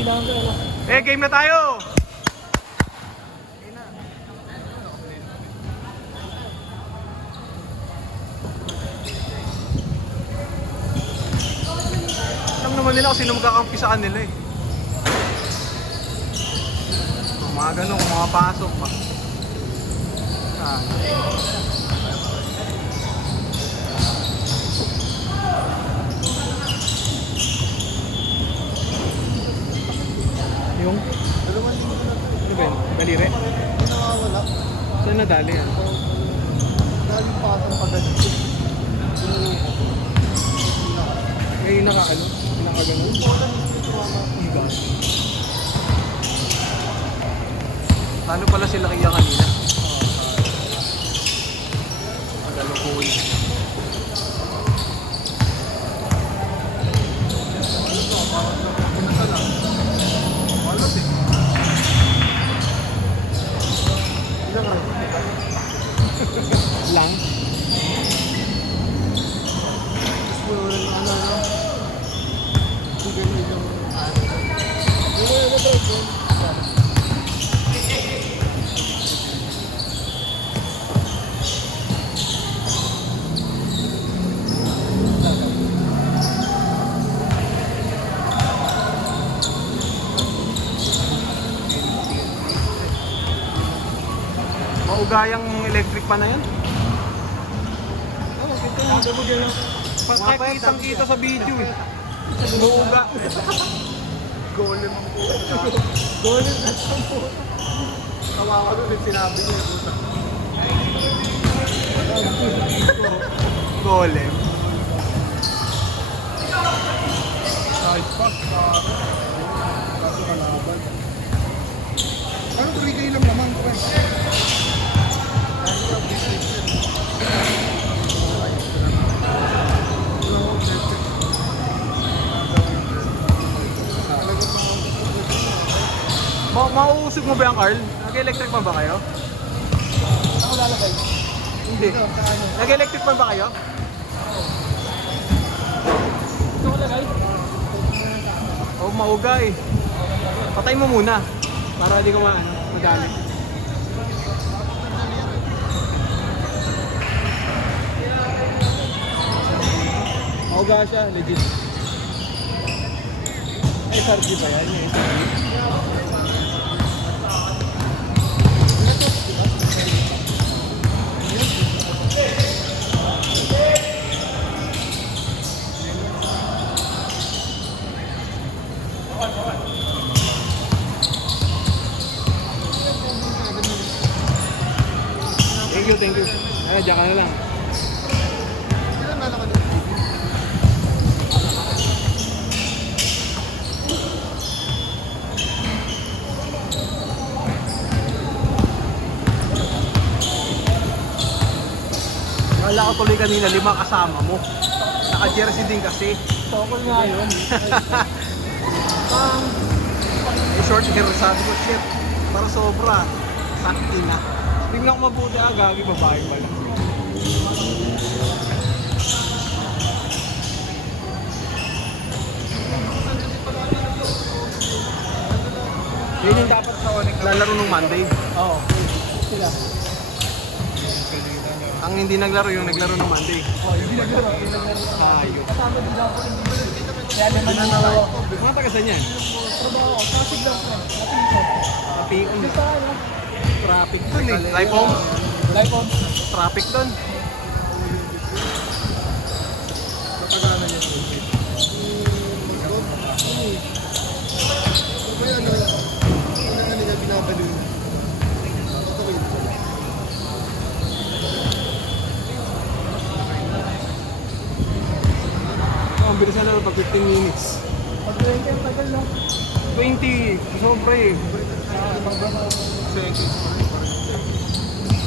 bilang ko, ano? Game na tayo! Alam naman nila kung sino magkakampi sa kanila eh. Mga ganun, kung makapasok pa. Yung? Ano ba yun? Balire? Hindi nakawala. Saan nadali yan? Galing pa atang pagdating. May naka-ano? Naka-ganun? Igas. Ano pala sila kaya kanina? Magalukuhin. Walos eh. Ilang rin? Lang? Gusto mo rin ano. Sige mo ilang. Maugayang electric pa na yan. Oo, kita yung double dyan lang. Kitang-kita sa video eh. Mauga. Golem ang puta. Golem ang puta. Kawawa doon yung sinabi niya. Puta. Golem. Nice pass. Kaso kalaban. Ano 3K lang naman? Kaso lang business yun. Mauusog mo ba yung Carl? Nag-electric pa ba kayo? Ako lalagay. Hindi. Nag-electric pa ba kayo? Ito ko lagay. Oo, maugay. Patay mo muna. Para hindi ko madali. Mauga siya, legit. SRG ba yan? Yung SRG? Thank you. Ay, diyan ka na lang. Ilan na naman yung TV? Wala ko tuloy kanina, 5 kasama mo. Naka-jersey din kasi. Tokol nga yun. Short hair, sabi ko, shit. Para sobra. Sakti na. Tingnan ko mabuti, gagi, babae pala. Yun yung dapat sa Onyx lalaro nung Monday. Oo. Sila. Ang hindi naglaro yung naglaro nung Monday. Oo, hindi naglaro. Ayun. Kasama din ako. Kaya naman yung tayo. Mga taga-saan yan? Trabaho ako. Pasig lang ko. Napito. Napion. Basta ano? Traffic dun eh. Live home. Live on. Traffic dun. Matagalan niya. May ano nila binabaliw. Ang bilis na lang pag 15 minutes. Pag-20 ang tagal lang. 20. Sobra eh.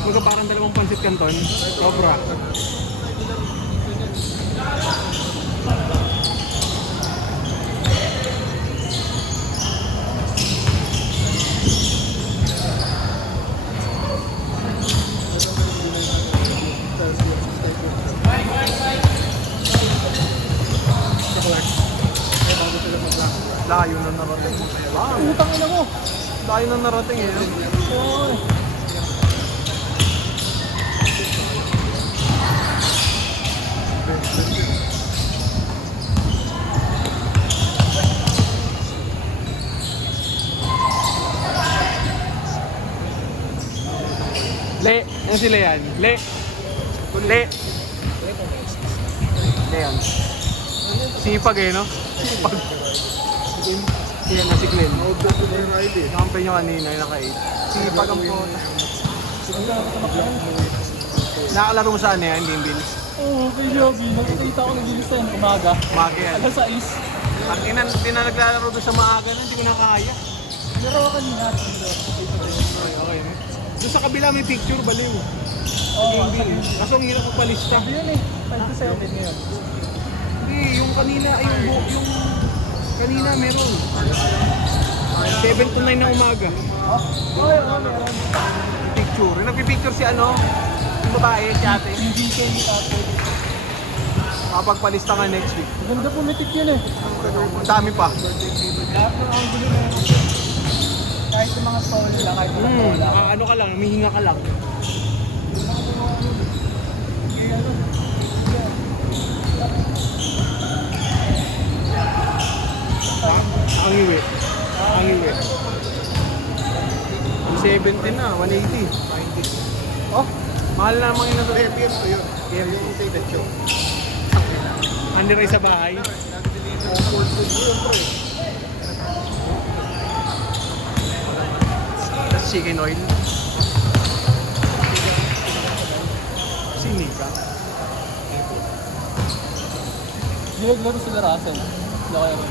Kumbaga parang dalawang pansit canton. Sobra. Layo na narating mo. Bang! Utang ina mo. Tayo na narating eh. Oo. Le! Yan sila yan. Le! Le! Le yan. Sipag eh, no? Sipag. Yan na si Glenn. Naubos ko na yung ride eh. Kampi nyo kanina, yung naka-8. Sipag ang po. Nakalaro mo saan yan, Bimbil? Oo, kay Joby. Nakikita ko nagilis na yun umaga. Maki yan. Alas 6. Ang ina, hindi na naglalaro doon sa maaga na, hindi ko na kaya. Pero ako kanina. Okay, no? Doon sa kabila may picture, baliw. Oo, Bimbil. Kaso ang hirap magpalista. sabi yun eh. 5 to 7 ngayon. Hindi, yung kanina, ay yung kanina meron. 7 to 9 na umaga. Oo, oo, meron. Picture. Yung nagpipicture si ano, yung babae, si ate. Yung GK ni Tato. Makapagpalista nga next week. Maganda pumitik yun eh. Ang dami pa. Lahat ng angulo na yun. Kahit yung mga solo lang, kahit mga bola. Ano ka lang, humihinga ka lang. Ang iwi. Ang iwi. 70 na, 180. Oh, mahal na mga ina. Hindi, PS ko yun. Yung dated show. Andi rin sa bahay. Tapos chicken oil. Sinika. Hindi naglaro sila Russell. Sila kaya rin.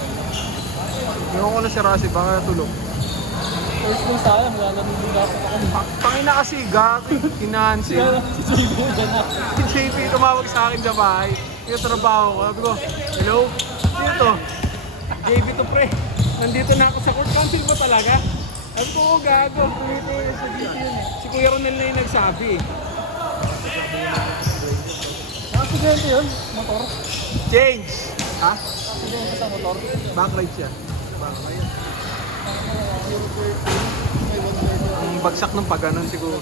Ewan ko na si Rasi, baka tulog. First day sayang, wala nang hindi dapat ako. Pangina kasi, gag, kinansin. Kaya si JB na na. Si JP tumawag sa akin sa bahay. Yung trabaho ko. Sabi ko, hello? Dito. JP to pre. Nandito na ako sa court. Council mo talaga? Sabi ko, oh, gago. Sa GT yun eh. Si Kuya Ronel na yung nagsabi. Aksidente yun, motor. Change! Ha? Aksidente sa motor. Backlight siya. Ang bagsak ng pagganon siguro.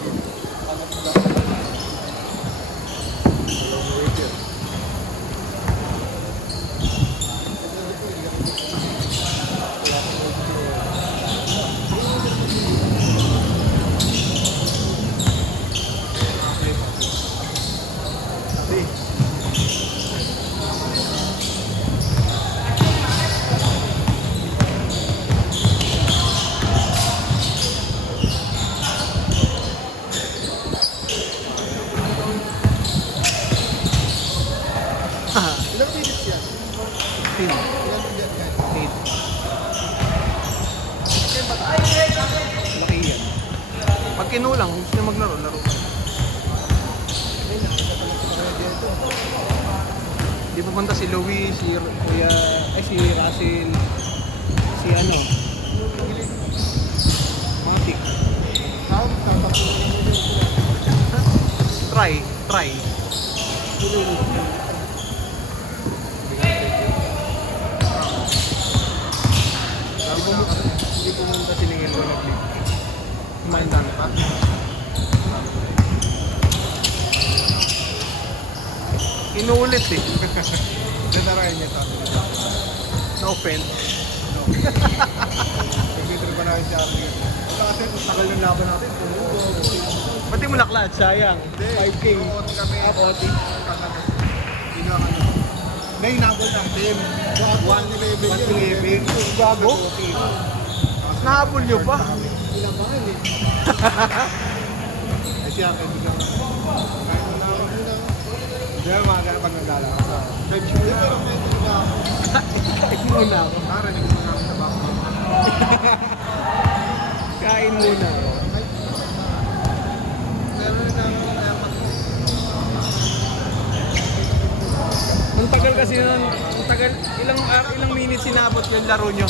Ilang minutes yan? Laki yan. Pag kinulang, gusto niya maglaro, laro. Di pupunta si Louie, si Kuya, si Russell, si ano, Montik. Try. Hindi pumunta si Ningil ko nag-leave. Kumain dami pa. Inuulit eh. Dadarayan niya ito. Na-offend. Nag-video pa namin si Arnie. Kasi tagal ng laban natin. Pati mo naklat, sayang. 5K. Kami. Oti. Na hinabol natin. 111. Bago? Nahabol nyo pa. Ilabangan eh. Ay siya, kaya biglang kaya mo na ako muna. Hindi na mga pag nagdala ka sa live show. Pero may nagdala ako. Kain muna ako. Narinig mo namin sa baka. Kain muna ako. Ang tagal kasi nun, ang tagal, ilang minutes sinabot yung laro nyo?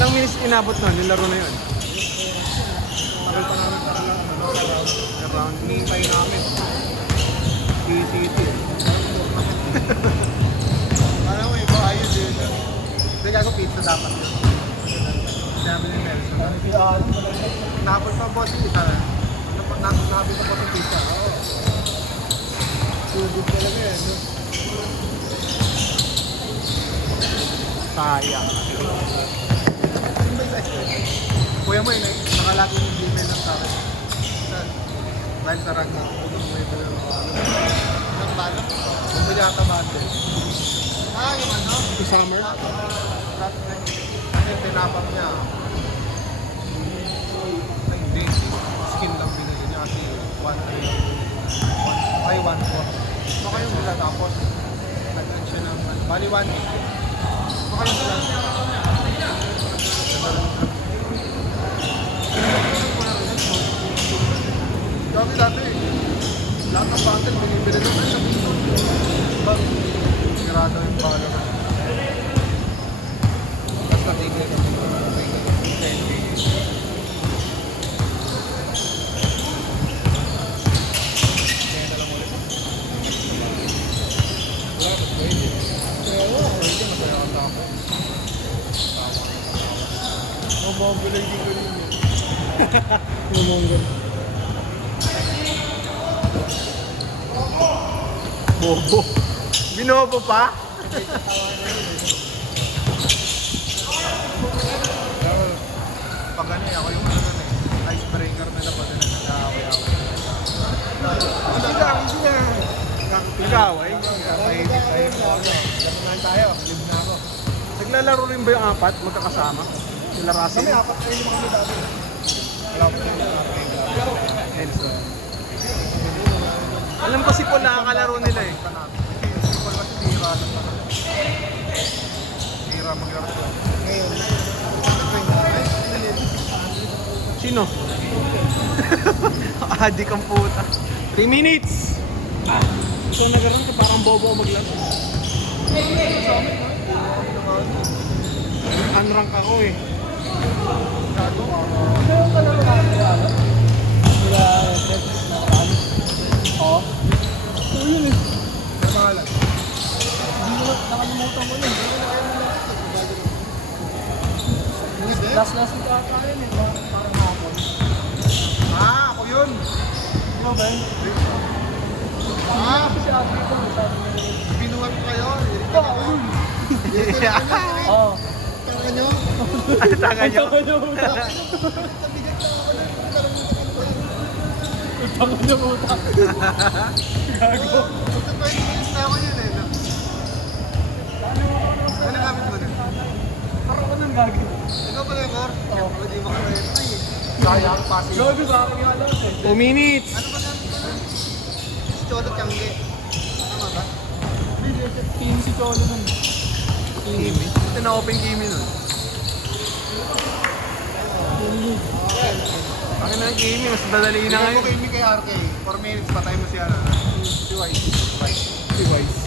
Ilang minutes inabot nun, yung laro na yun? Tagal pa namin para lang Around hinihintay namin. PCT. pizza dapat yun. Sabi ni Nelson. Ano sila ano? Napol pa boss yung isa. Nabi pa po itong pizza. Oo. Sugod talaga yan. No? Sayang. Sino ba yung isa? Kuya mo yun, nakalagay yung Gmail lang sa akin. Dahil sa rag na. May bilhin mo. Ang bala? Ang yata bundle. Yung ano? Ito summer? Kasi yung tinapang niya. Ay, hindi. Skin lang binili niya kasi 1 ay 1.4. Baka yung sila tapos nag-add siya ng bali 1.8. Baka yung sila. Dami dati eh. Lahat ng bundle binibili ng sa piso. Sigurado yung bala. Tapos natigil kami. Mongol hindi ko rin yun. Yung Mongol. Bobo. Binobo pa? Pag ano ako yung ano nun eh, icebreaker na dapat na nag-aaway-aaway. Easy lang, easy lang. Ikaw ay? Tahimik tayo. Lamunan tayo, live na ako. Naglalaro rin ba yung apat magkakasama? Sila Russell? Kami apat kayo naman kami dati. Wala ko sa Nelson. Alam ko si Paul nakakalaro nila eh. Si Paul kasi bihira lang naman. Bihira maglaro sila. Ngayon, Sino? Adik ang puta. 3 minutes! Ikaw nagaroon ka parang bobo ang maglaro. Unrank ako eh. Meron ka lang ano? Sila Ted na karami. Oo. So yun eh. may pangalan. Hindi ko nakalimutan ko yun. Hindi? Last week ata yun eh. Parang hapon. Ako yun. Ikaw ba yun? Kasi ate ko. Binuhan ko kayo. Ikaw yun. Oo. Tanga nyo. Ano tanga nyo? Tanga niya mo. Gago. Basta 20 minutes na ako yun eh. Ano gamit mo din? Parang ko nang gagi. Ikaw ba yung car? Oo. Hindi mo ka rin. Sayang, passing. Gago sa akin yung alam eh. 2 minutes! Ano ba gamit mo nun? Cholo Tiangge. Tama ba? Team si Cholo nun. Kimi? Ito na open Kimi nun. Ang ina ng Kimi, mas madali na Hindi ko ngayon. kayo kay RK. 4 minutes, patay mo si ano. Si Wise. Si Wise.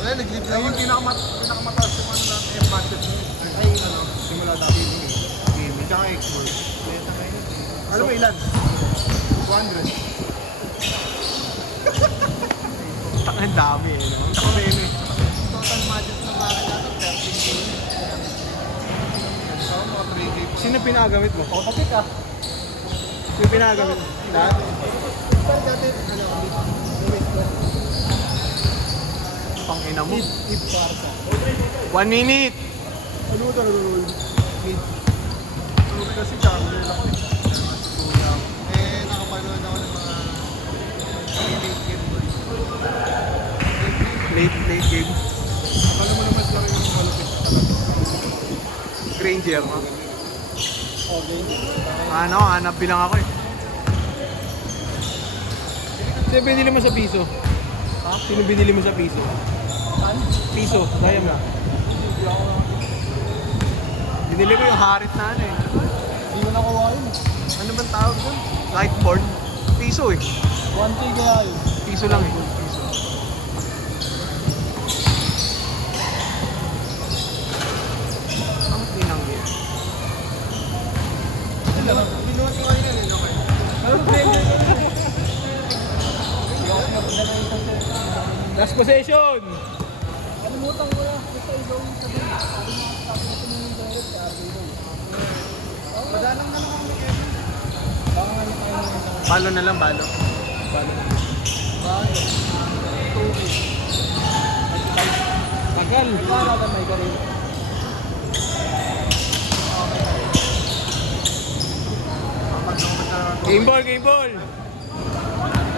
Wala, nag-live lang. Yung pinakamataas yung ano lang, yung budget mo. Ay, ano, simula dati yung Kimi. Tsaka X-World. Alam mo ilan? 200. Ang dami eh. No? Ang dami eh. Total budget ng bakit natin, 13K. So, mga 3K po. Sino pinagamit mo? Kapit ah. Sino pinagamit mo? Lahat? Pero dati, ano, limit ko. Pang ina mo. If Barca. 1 minute! Ano talaga roll? Mid. So, kasi jungler ako eh. Nakapanood ako ng mga late game boys. Late game. Akala mo naman lang yung malupit. Granger, no? Okay. Ano, hanap bilang ako eh. Sino binili mo sa piso? Ha? Sino binili mo sa piso? Saan? Piso, kaya na. Hindi ako. Binili ko yung harit na ano eh. Hindi ko nakuha yun. Ano bang tawag doon? Lightboard? Piso eh. 1K kaya yun. Piso lang eh. Piso. Ang tinanggi. Binuhat ko kayo yun, okay? Ano blender ko yun? Hindi ako pinapadala yung concept. Last possession! Ano mo utang ko na. Basta ikaw yung sabi. Sabi mo, sabi na tumingin ko ulit. Sabi ko. Madalang na lang kami Kevin. Baka nga yung tayo na ito. Balo na lang, balo. Bakit? Tubig. Tagal. Para ka may garin. Pag lumabas na lang ako. Game ball, game ball.